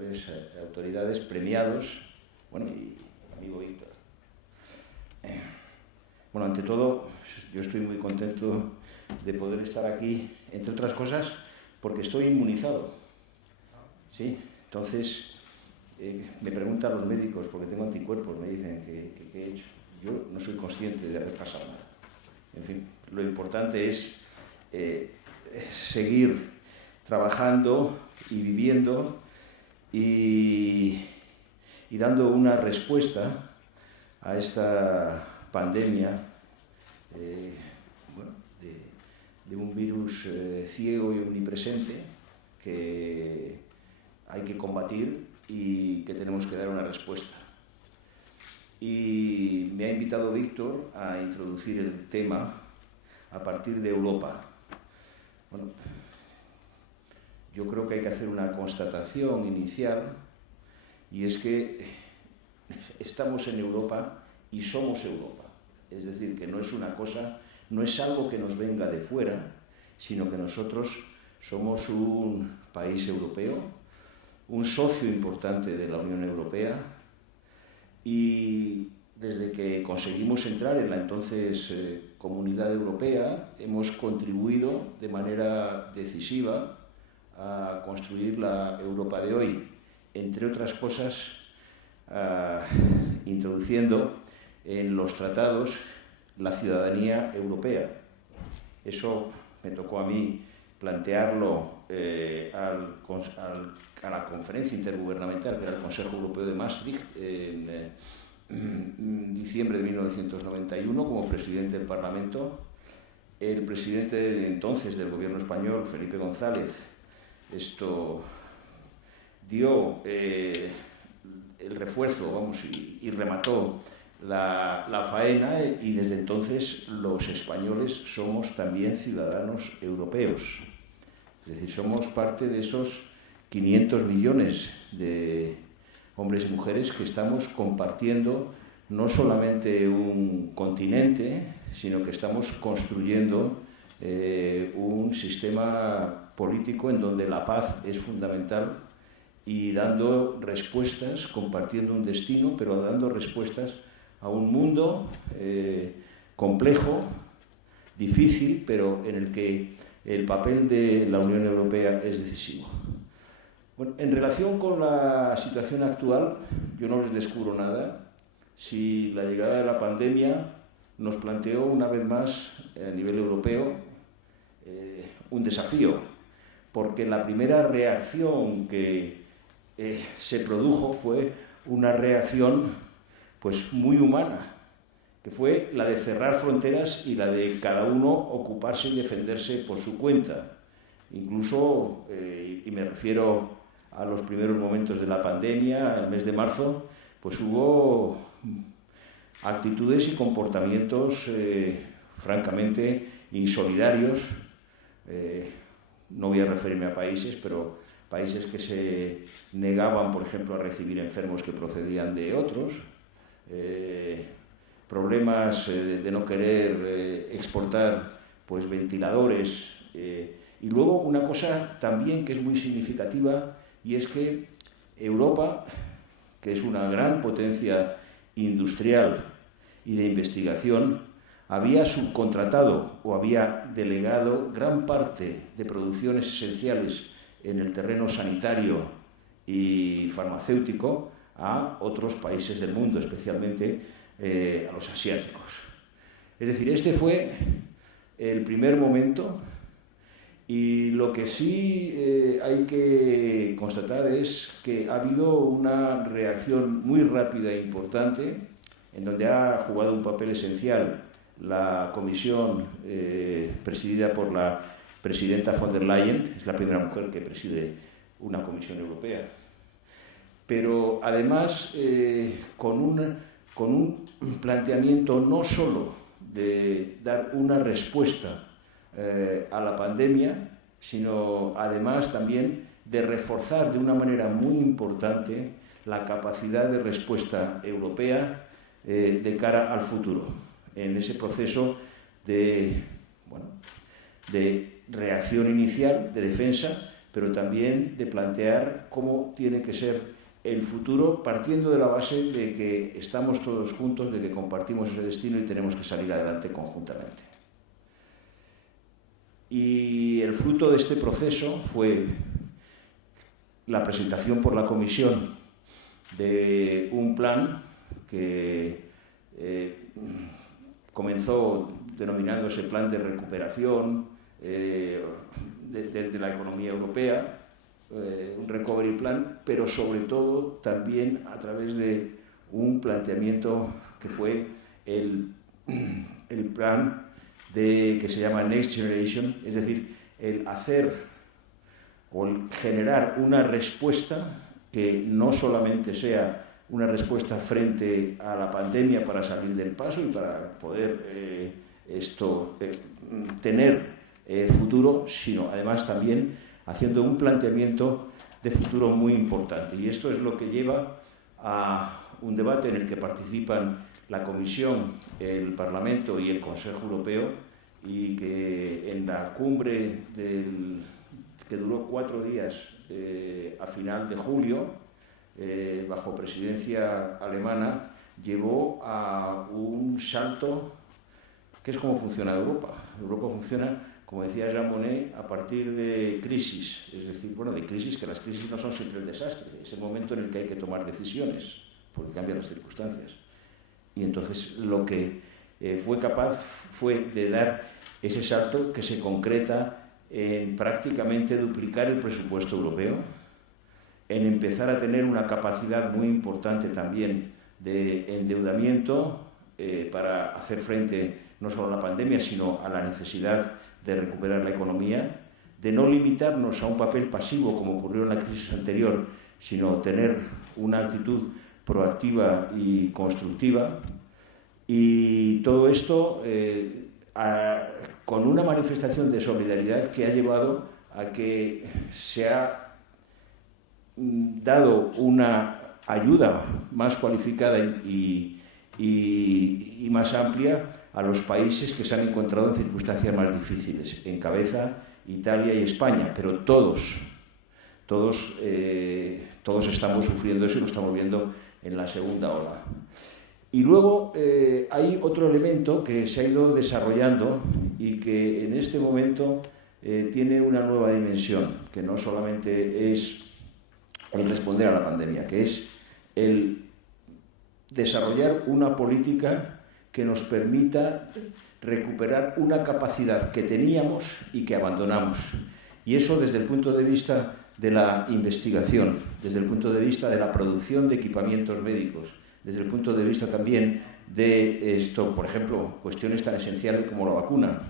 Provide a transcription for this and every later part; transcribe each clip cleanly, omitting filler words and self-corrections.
señores autoridades, premiados, bueno, y amigo Víctor. Bueno, ante todo, yo estoy muy contento de poder estar aquí, entre otras cosas, porque estoy inmunizado. ¿Sí? Entonces, me preguntan los médicos, porque tengo anticuerpos, me dicen que he hecho. Yo no soy consciente de haber pasado nada. En fin, lo importante es seguir trabajando y viviendo y dando una respuesta a esta pandemia de un virus ciego y omnipresente que hay que combatir y que tenemos que dar una respuesta. Y me ha invitado Víctor a introducir el tema a partir de Europa. Bueno, yo creo que hay que hacer una constatación inicial, y es que estamos en Europa y somos Europa. Es decir, que no es una cosa, no es algo que nos venga de fuera, sino que nosotros somos un país europeo, un socio importante de la Unión Europea, y desde que conseguimos entrar en la entonces Comunidad Europea hemos contribuido de manera decisiva a construir la Europa de hoy, entre otras cosas introduciendo en los tratados la ciudadanía europea. Eso me tocó a mí plantearlo a la conferencia intergubernamental, que era el Consejo Europeo de Maastricht, en diciembre de 1991, como presidente del Parlamento. El presidente de entonces del gobierno español, Felipe González, dio el refuerzo, y remató la faena, y desde entonces los españoles somos también ciudadanos europeos. Es decir, somos parte de esos 500 millones de hombres y mujeres que estamos compartiendo no solamente un continente, sino que estamos construyendo un sistema político en donde la paz es fundamental, y dando respuestas, compartiendo un destino, pero dando respuestas a un mundo complejo, difícil, pero en el que el papel de la Unión Europea es decisivo. Bueno, en relación con la situación actual, yo no les descubro nada. Si la llegada de la pandemia nos planteó una vez más a nivel europeo un desafío, porque la primera reacción que se produjo fue una reacción pues muy humana, que fue la de cerrar fronteras y la de cada uno ocuparse y defenderse por su cuenta. Incluso, y me refiero a los primeros momentos de la pandemia, el mes de marzo, pues hubo actitudes y comportamientos francamente insolidarios. No voy a referirme a países, pero países que se negaban, por ejemplo, a recibir enfermos que procedían de otros, problemas de no querer exportar pues ventiladores, y luego una cosa también que es muy significativa, y es que Europa, que es una gran potencia industrial y de investigación, había subcontratado o había delegado gran parte de producciones esenciales en el terreno sanitario y farmacéutico a otros países del mundo, especialmente a los asiáticos. Es decir, este fue el primer momento, y lo que sí hay que constatar es que ha habido una reacción muy rápida e importante, en donde ha jugado un papel esencial la comisión presidida por la presidenta von der Leyen. Es la primera mujer que preside una comisión europea. Pero además con un planteamiento no solo de dar una respuesta a la pandemia, sino además también de reforzar de una manera muy importante la capacidad de respuesta europea de cara al futuro, en ese proceso de reacción inicial, de defensa, pero también de plantear cómo tiene que ser el futuro, partiendo de la base de que estamos todos juntos, de que compartimos ese destino y tenemos que salir adelante conjuntamente. Y el fruto de este proceso fue la presentación por la Comisión de un plan que comenzó denominándose Plan de Recuperación de la Economía Europea, un recovery plan, pero sobre todo también a través de un planteamiento que fue el plan que se llama Next Generation, es decir, el hacer o el generar una respuesta que no solamente sea una respuesta frente a la pandemia para salir del paso y para poder tener futuro, sino además también haciendo un planteamiento de futuro muy importante. Y esto es lo que lleva a un debate en el que participan la Comisión, el Parlamento y el Consejo Europeo, y que en la cumbre que duró 4 días a final de julio, bajo presidencia alemana, llevó a un salto que es cómo funciona Europa. Europa funciona, como decía Jean Monnet, a partir de crisis, es decir, bueno, de crisis, que las crisis no son siempre el desastre, es el momento en el que hay que tomar decisiones, porque cambian las circunstancias. Y entonces lo que fue capaz fue de dar ese salto que se concreta en prácticamente duplicar el presupuesto europeo, en empezar a tener una capacidad muy importante también de endeudamiento para hacer frente no solo a la pandemia, sino a la necesidad de recuperar la economía, de no limitarnos a un papel pasivo como ocurrió en la crisis anterior, sino tener una actitud proactiva y constructiva. Y todo esto con una manifestación de solidaridad que ha llevado a que se ha dado una ayuda más cualificada y más amplia a los países que se han encontrado en circunstancias más difíciles. Encabeza Italia y España, pero todos estamos sufriendo eso y lo estamos viendo en la segunda ola. Y luego hay otro elemento que se ha ido desarrollando y que en este momento tiene una nueva dimensión, que no solamente es el responder a la pandemia, que es el desarrollar una política que nos permita recuperar una capacidad que teníamos y que abandonamos. Y eso desde el punto de vista de la investigación, desde el punto de vista de la producción de equipamientos médicos, desde el punto de vista también de esto, por ejemplo, cuestiones tan esenciales como la vacuna.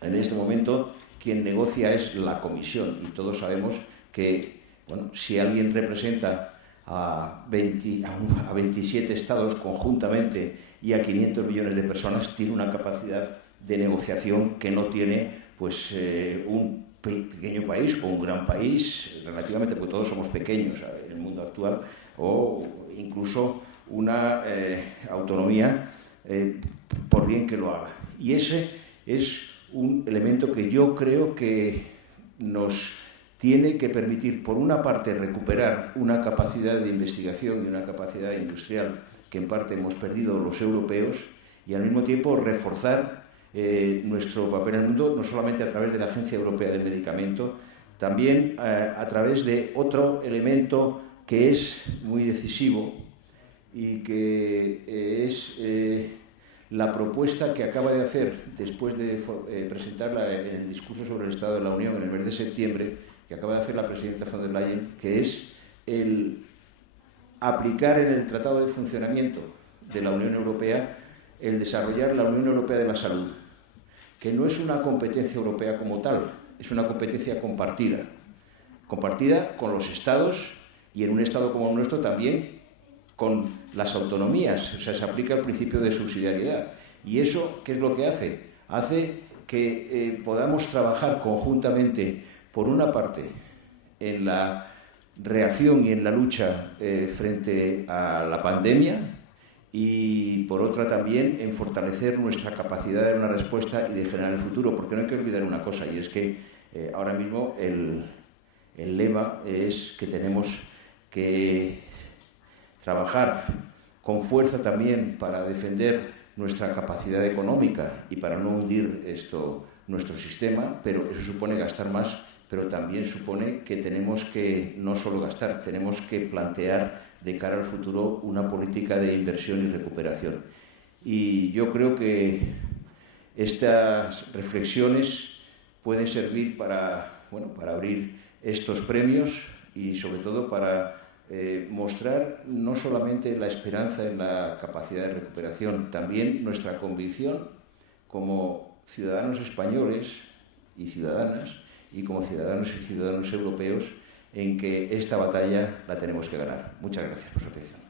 En este momento quien negocia es la Comisión y todos sabemos que, bueno, si alguien representa a 27 estados conjuntamente y a 500 millones de personas, tiene una capacidad de negociación que no tiene pues, un pequeño país o un gran país, relativamente, porque todos somos pequeños en el mundo actual, o incluso una autonomía, por bien que lo haga. Y ese es un elemento que yo creo que nos tiene que permitir, por una parte, recuperar una capacidad de investigación y una capacidad industrial que en parte hemos perdido los europeos, y al mismo tiempo reforzar nuestro papel en el mundo, no solamente a través de la Agencia Europea del Medicamento, también a través de otro elemento que es muy decisivo y que es la propuesta que acaba de hacer, después de presentarla en el discurso sobre el Estado de la Unión en el mes de septiembre, que acaba de hacer la presidenta von der Leyen, que es el aplicar en el Tratado de Funcionamiento de la Unión Europea el desarrollar la Unión Europea de la Salud, que no es una competencia europea como tal, es una competencia compartida con los Estados y en un Estado como el nuestro también con las autonomías, o sea, se aplica el principio de subsidiariedad. ¿Y eso qué es lo que hace? Hace que podamos trabajar conjuntamente, por una parte, en la reacción y en la lucha frente a la pandemia, y por otra también en fortalecer nuestra capacidad de dar una respuesta y de generar el futuro, porque no hay que olvidar una cosa, y es que ahora mismo El lema es que tenemos que trabajar con fuerza también para defender nuestra capacidad económica y para no hundir nuestro sistema, pero eso supone gastar más, pero también supone que tenemos que no solo gastar, tenemos que plantear de cara al futuro una política de inversión y recuperación. Y yo creo que estas reflexiones pueden servir para abrir estos premios y sobre todo para mostrar no solamente la esperanza en la capacidad de recuperación, también nuestra convicción como ciudadanos españoles y ciudadanas y como ciudadanos y ciudadanos europeos en que esta batalla la tenemos que ganar. Muchas gracias por su atención.